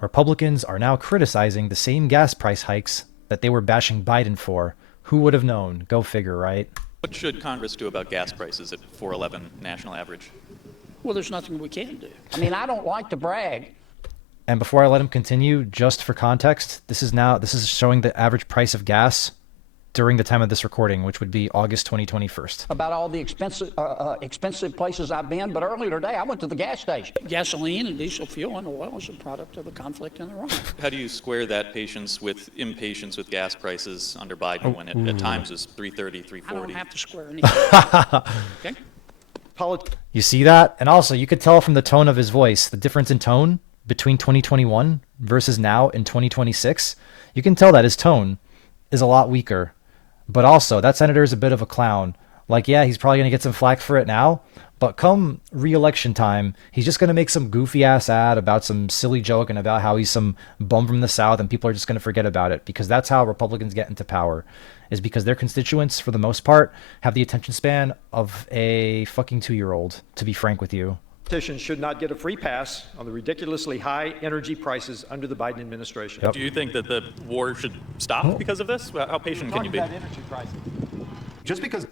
Republicans are now criticizing the same gas price hikes that they were bashing Biden for. Who would have known? Go figure, right? What should Congress do about gas prices at 411 national average? Well, there's nothing we can do. I mean, I don't like to brag. And before I let him continue, just for context, this is showing the average price of gas during the time of this recording, which would be August 2021. About all the expensive places I've been, but earlier today I went to the gas station. Gasoline and diesel fuel and oil is a product of the conflict in Iran. How do you square that impatience with gas prices under Biden when it at times is 330, 340? I don't have to square anything. Okay? You see that? And also, you could tell from the tone of his voice, the difference in tone between 2021 versus now in 2026. You can tell that his tone is a lot weaker. But also, that senator is a bit of a clown. Like, yeah, he's probably going to get some flack for it now, but come re-election time, he's just going to make some goofy-ass ad about some silly joke and about how he's some bum from the South, and people are just going to forget about it, because that's how Republicans get into power, is because their constituents, for the most part, have the attention span of a fucking 2-year-old, to be frank with you. Politicians should not get a free pass on the ridiculously high energy prices under the Biden administration. Do you think that the war should stop because of this? How patient can you be? Just because.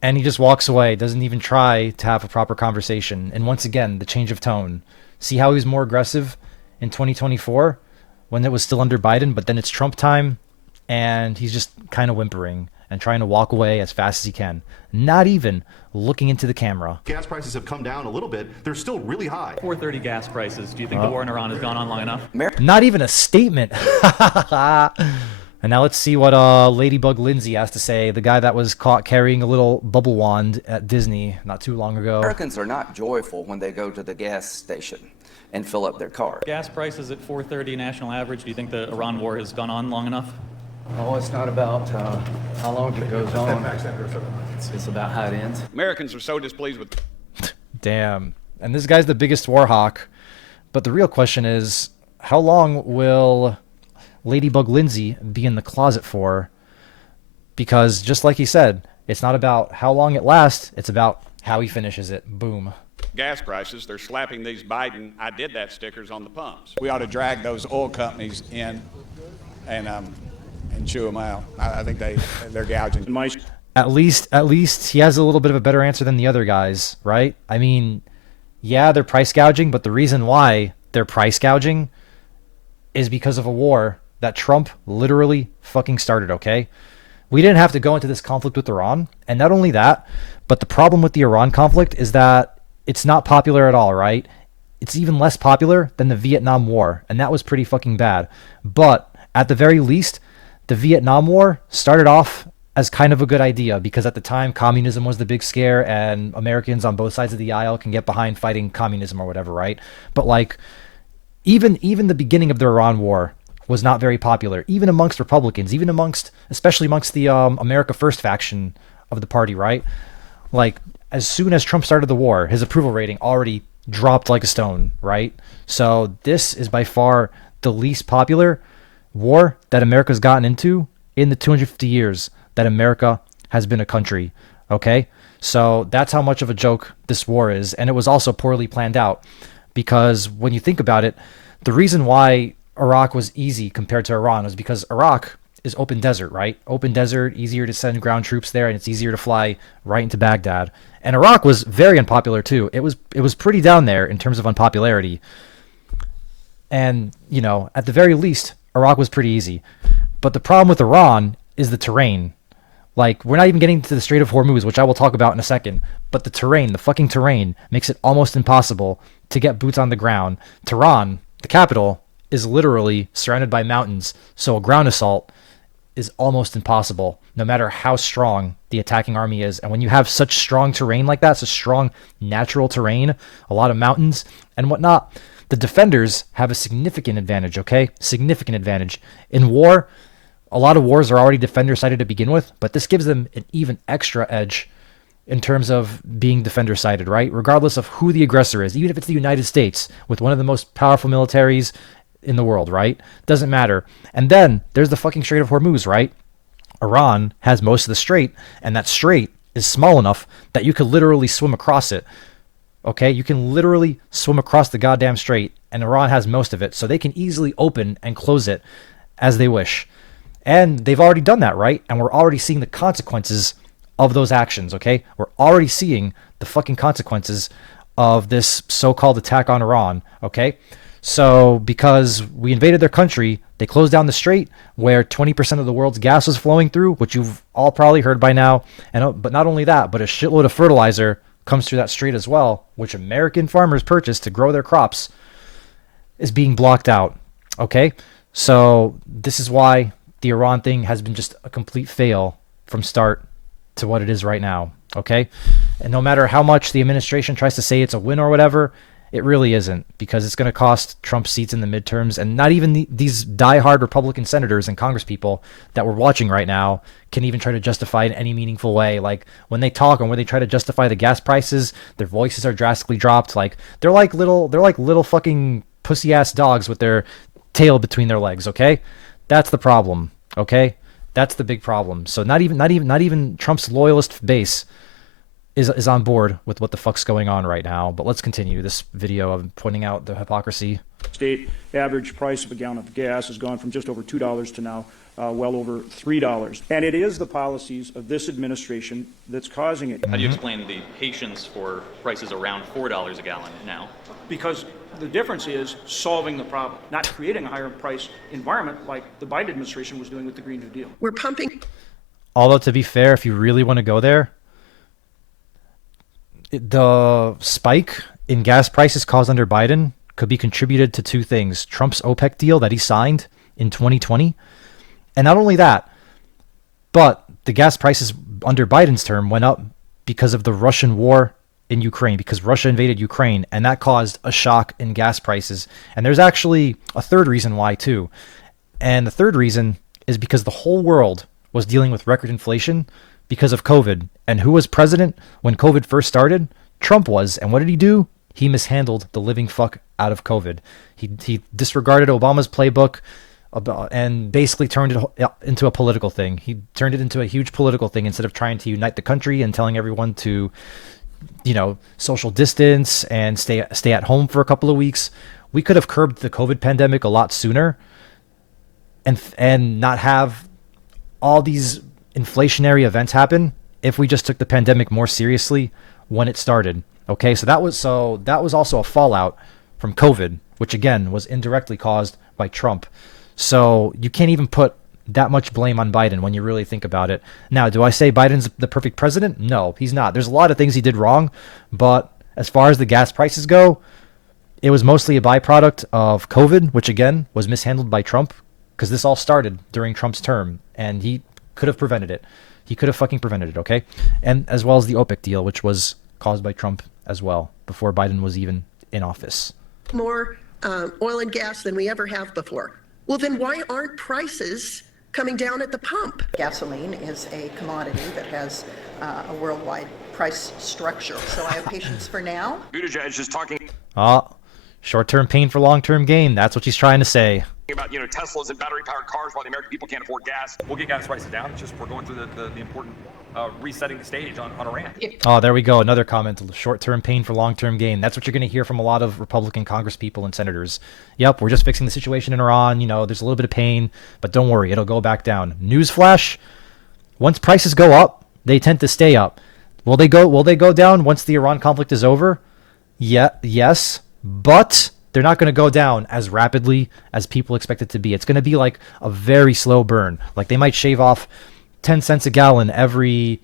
And he just walks away, doesn't even try to have a proper conversation. And once again, the change of tone. See how he's more aggressive in 2024 when it was still under Biden, but then it's Trump time, and he's just kind of whimpering and trying to walk away as fast as he can, not even looking into the camera. Gas prices have come down a little bit. They're still really high. 430 gas prices. Do you think the war in Iran has gone on long enough? Not even a statement. And now let's see what Ladybug Lindsay has to say, the guy that was caught carrying a little bubble wand at Disney not too long ago. Americans are not joyful when they go to the gas station and fill up their car. Gas prices at 430 national average. Do you think the Iran war has gone on long enough? Oh, it's not about how long it goes on. It's about how it ends. Americans are so displeased with... Damn. And this guy's the biggest war hawk. But the real question is, how long will Ladybug Lindsay be in the closet for? Because just like he said, it's not about how long it lasts, it's about how he finishes it. Boom. Gas prices, they're slapping these Biden "I did that" stickers on the pumps. We ought to drag those oil companies in and chew them out. I think they're gouging. At least he has a little bit of a better answer than the other guys, right? I mean, yeah, they're price gouging, but the reason why they're price gouging is because of a war that Trump literally fucking started, okay? We didn't have to go into this conflict with Iran, and not only that, but the problem with the Iran conflict is that it's not popular at all, right? It's even less popular than the Vietnam War, and that was pretty fucking bad. But at the very least, the Vietnam War started off as kind of a good idea, because at the time communism was the big scare, and Americans on both sides of the aisle can get behind fighting communism or whatever, right? But like, even the beginning of the Iran War was not very popular, even amongst Republicans, especially amongst the America First faction of the party, right? Like, as soon as Trump started the war, his approval rating already dropped like a stone, right? So this is by far the least popular war that America's gotten into in the 250 years that America has been a country, okay? So that's how much of a joke this war is, and it was also poorly planned out, because when you think about it, the reason why Iraq was easy compared to Iran was because Iraq is open desert, right? Open desert, easier to send ground troops there, and it's easier to fly right into Baghdad. And Iraq was very unpopular too. It was pretty down there in terms of unpopularity. And, you know, at the very least, Iraq was pretty easy. But the problem with Iran is the terrain. Like, we're not even getting to the Strait of Hormuz, which I will talk about in a second. But the terrain, the fucking terrain, makes it almost impossible to get boots on the ground. Tehran, the capital, is literally surrounded by mountains. So a ground assault is almost impossible, no matter how strong the attacking army is. And when you have such strong terrain like that, such strong natural terrain, a lot of mountains and whatnot, the defenders have a significant advantage, okay? Significant advantage. In war, a lot of wars are already defender-sided to begin with, but this gives them an even extra edge in terms of being defender-sided, right? Regardless of who the aggressor is, even if it's the United States with one of the most powerful militaries in the world, right? Doesn't matter. And then there's the fucking Strait of Hormuz, right? Iran has most of the strait, and that strait is small enough that you could literally swim across it Okay, you can literally swim across the goddamn strait, and Iran has most of it, so they can easily open and close it as they wish. And they've already done that, right? And we're already seeing the consequences of those actions, okay? We're already seeing the fucking consequences of this so-called attack on Iran, okay? So because we invaded their country, they closed down the strait where 20% of the world's gas was flowing through, which you've all probably heard by now. And but not only that, but a shitload of fertilizer comes through that strait as well, which American farmers purchase to grow their crops, is being blocked out. Okay? So this is why the Iran thing has been just a complete fail from start to what it is right now. Okay? And no matter how much the administration tries to say it's a win or whatever, it really isn't, because it's going to cost Trump seats in the midterms, and not even these diehard Republican senators and congresspeople that we're watching right now can even try to justify it in any meaningful way. Like when they talk and when they try to justify the gas prices, their voices are drastically dropped. Like they're like little fucking pussy ass dogs with their tail between their legs. Okay, that's the problem. Okay, that's the big problem. So not even Trump's loyalist base is on board with what the fuck's going on right now. But let's continue this video of pointing out the hypocrisy. State average price of a gallon of gas has gone from just over $2 to now well over $3. And it is the policies of this administration that's causing it. How do you explain the patience for prices around $4 a gallon now? Because the difference is solving the problem, not creating a higher price environment like the Biden administration was doing with the Green New Deal. We're pumping. Although, to be fair, if you really want to go there, the spike in gas prices caused under Biden could be contributed to two things: Trump's OPEC deal that he signed in 2020. And not only that, but the gas prices under Biden's term went up because of the Russian war in Ukraine, because Russia invaded Ukraine, and that caused a shock in gas prices. And there's actually a third reason why too. And the third reason is because the whole world was dealing with record inflation because of COVID. And who was president when COVID first started? Trump was. And what did he do? He mishandled the living fuck out of COVID. He disregarded Obama's playbook and basically turned it into a political thing. He turned it into a huge political thing instead of trying to unite the country and telling everyone to, social distance and stay at home for a couple of weeks. We could have curbed the COVID pandemic a lot sooner and not have all these inflationary events happen if we just took the pandemic more seriously when it started. Okay, so that was also a fallout from COVID, which again was indirectly caused by Trump. So you can't even put that much blame on Biden when you really think about it. Now, do I say Biden's the perfect president? No, he's not. There's a lot of things he did wrong, but as far as the gas prices go, it was mostly a byproduct of COVID, which again was mishandled by Trump, because this all started during Trump's term, and he could have prevented it. He could have fucking prevented it, okay? And as well as the OPEC deal, which was caused by Trump as well, before Biden was even in office. More oil and gas than we ever have before. Well, then why aren't prices coming down at the pump? Gasoline is a commodity that has a worldwide price structure. So I have patience for now. Buttigieg is talking Short-term pain for long-term gain. That's what she's trying to say. about Teslas and battery-powered cars while the American people can't afford gas. We'll get gas prices down. It's just we're going through the important resetting the stage on Iran. Oh, there we go. Another comment. Short-term pain for long-term gain. That's what you're going to hear from a lot of Republican Congress people and senators. Yep, we're just fixing the situation in Iran. There's a little bit of pain, but don't worry, it'll go back down. Newsflash: once prices go up, they tend to stay up. Will they go down once the Iran conflict is over? Yeah, yes, but they're not going to go down as rapidly as people expect it to be. It's going to be like a very slow burn. Like they might shave off 10 cents a gallon every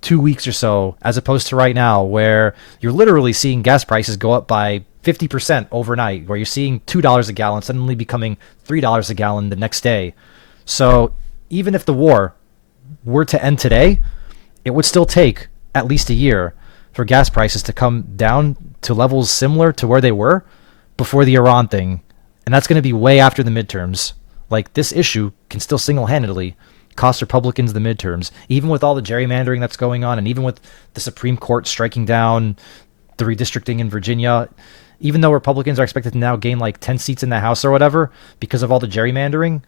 2 weeks or so, as opposed to right now where you're literally seeing gas prices go up by 50% overnight, where you're seeing $2 a gallon suddenly becoming $3 a gallon the next day. So even if the war were to end today, it would still take at least a year for gas prices to come down to levels similar to where they were before the Iran thing. And that's going to be way after the midterms. Like, this issue can still single-handedly cost Republicans the midterms, even with all the gerrymandering that's going on, and even with the Supreme Court striking down the redistricting in Virginia. Even though Republicans are expected to now gain like 10 seats in the House or whatever because of all the gerrymandering,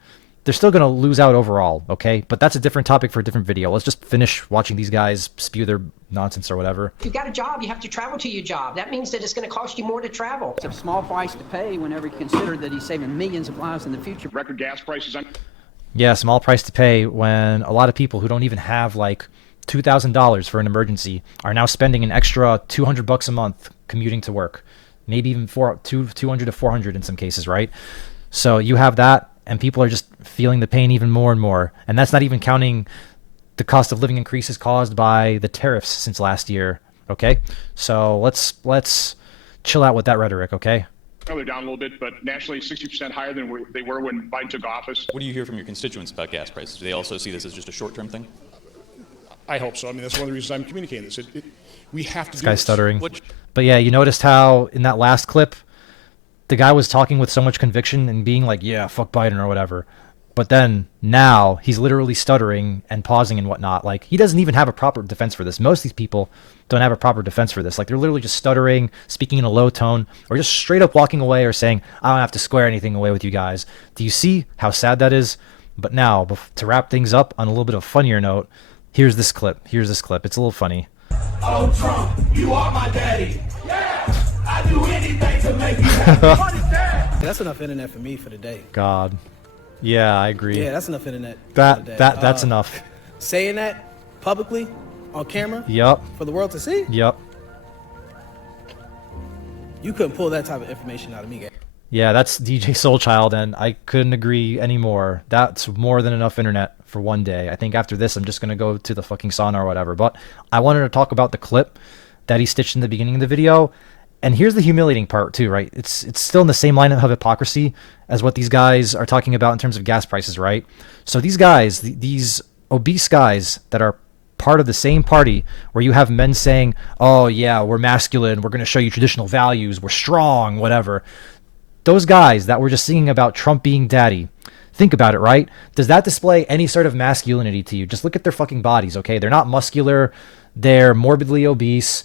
they're still going to lose out overall, okay? But that's a different topic for a different video. Let's just finish watching these guys spew their nonsense or whatever. If you've got a job, you have to travel to your job. That means that it's going to cost you more to travel. It's a small price to pay whenever you consider that he's saving millions of lives in the future. Record gas prices. Yeah, small price to pay when a lot of people who don't even have like $2,000 for an emergency are now spending an extra $200 a month commuting to work. Maybe even 200 to 400 in some cases, right? So you have that, and people are just feeling the pain even more and more. And that's not even counting the cost of living increases caused by the tariffs since last year, okay? So let's chill out with that rhetoric, okay? They're down a little bit, but nationally 60% higher than they were when Biden took office. What do you hear from your constituents about gas prices? Do they also see this as just a short-term thing? I hope so. I mean, that's one of the reasons I'm communicating this. We have to This do guy's this. stuttering. But yeah, you noticed how in that last clip, the guy was talking with so much conviction and being like, yeah, fuck Biden or whatever. But then now he's literally stuttering and pausing and whatnot. Like, he doesn't even have a proper defense for this. Most of these people don't have a proper defense for this. Like, they're literally just stuttering, speaking in a low tone, or just straight up walking away or saying, I don't have to square anything away with you guys. Do you see how sad that is? But now, to wrap things up on a little bit of a funnier note, here's this clip. It's a little funny. Oh, Trump, you are my daddy. Yeah, I do anything to make you happy. That's enough internet for me for the day. God. Yeah, I agree. Yeah, that's enough internet. That's enough. Saying that publicly on camera. Yup. For the world to see. Yup. You couldn't pull that type of information out of me, guys. Yeah, that's DJ Soulchild, and I couldn't agree anymore. That's more than enough internet for one day. I think after this, I'm just going to go to the fucking sauna or whatever. But I wanted to talk about the clip that he stitched in the beginning of the video. And here's the humiliating part, too, right? It's still in the same line of hypocrisy as what these guys are talking about in terms of gas prices, right? So these guys, these obese guys that are part of the same party where you have men saying, oh, yeah, we're masculine, we're going to show you traditional values, we're strong, whatever. Those guys that were just singing about Trump being daddy, think about it, right? Does that display any sort of masculinity to you? Just look at their fucking bodies, okay? They're not muscular. They're morbidly obese.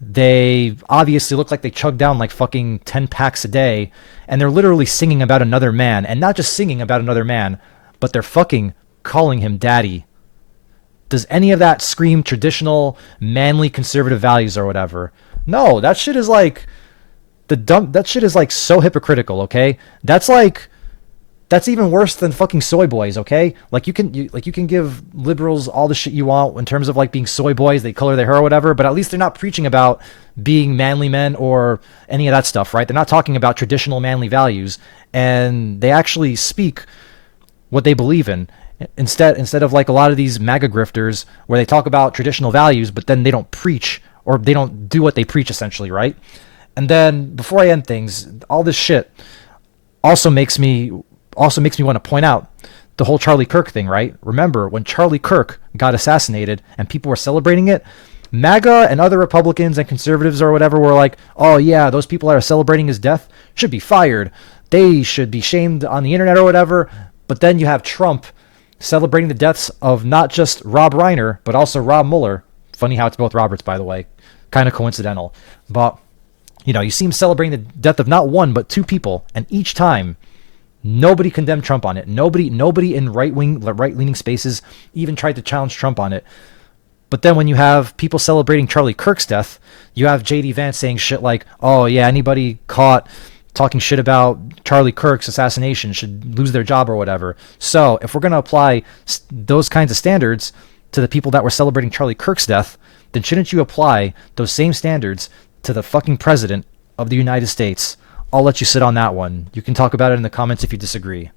They obviously look like they chug down like fucking 10 packs a day. And they're literally singing about another man. And not just singing about another man, but they're fucking calling him daddy. Does any of that scream traditional, manly, conservative values or whatever? No, that shit is like... that shit is like so hypocritical, okay? That's even worse than fucking soy boys, okay? Like you can give liberals all the shit you want in terms of like being soy boys, they color their hair or whatever, but at least they're not preaching about being manly men or any of that stuff, right? They're not talking about traditional manly values, and they actually speak what they believe in. Instead of like a lot of these MAGA grifters where they talk about traditional values, but then they don't preach or they don't do what they preach essentially, right? And then before I end things, all this shit also makes me want to point out the whole Charlie Kirk thing, right? Remember when Charlie Kirk got assassinated and people were celebrating it, MAGA and other Republicans and conservatives or whatever were like, oh yeah, those people that are celebrating his death should be fired. They should be shamed on the internet or whatever. But then you have Trump celebrating the deaths of not just Rob Reiner, but also Rob Mueller. Funny how it's both Roberts, by the way. Kind of coincidental. But you see him celebrating the death of not one, but two people. And each time, nobody condemned Trump on it. Nobody in right-leaning spaces even tried to challenge Trump on it. But then when you have people celebrating Charlie Kirk's death, you have J.D. Vance saying shit like, oh yeah, anybody caught talking shit about Charlie Kirk's assassination should lose their job or whatever. So if we're going to apply those kinds of standards to the people that were celebrating Charlie Kirk's death, then shouldn't you apply those same standards to the fucking president of the United States? I'll let you sit on that one. You can talk about it in the comments if you disagree.